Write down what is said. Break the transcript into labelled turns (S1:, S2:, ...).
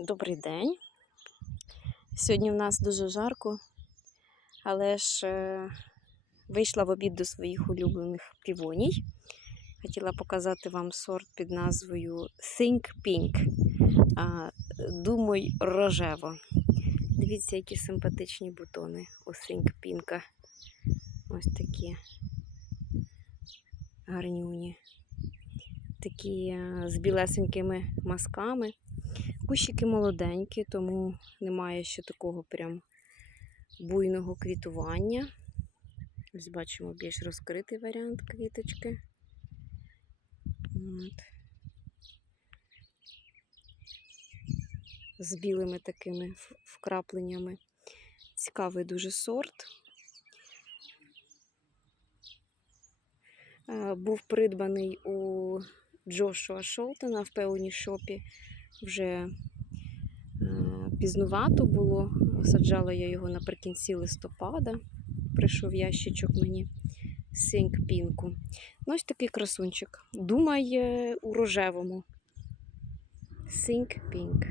S1: Добрий день. Сьогодні в нас дуже жарко, але ж е, вийшла в обід до своїх улюблених півоній. Хотіла показати вам сорт під назвою Think Pink. Думай рожево. Дивіться, які симпатичні бутони у Think Pink. Ось такі гарнюні. Такі е, з білесенькими мазками. Кущики молоденькі, тому немає ще такого прям буйного квітування. Ось бачимо більш розкритий варіант квіточки. От. З білими такими вкрапленнями. Цікавий дуже сорт. Був придбаний у Джошуа Шолтона в певній шопі вже е, пізнувато було. Саджала я його наприкінці листопада. Прийшов ящичок мені Синк Пінку. Ну, ось такий красунчик. Думає у рожевому. Синк Пінк.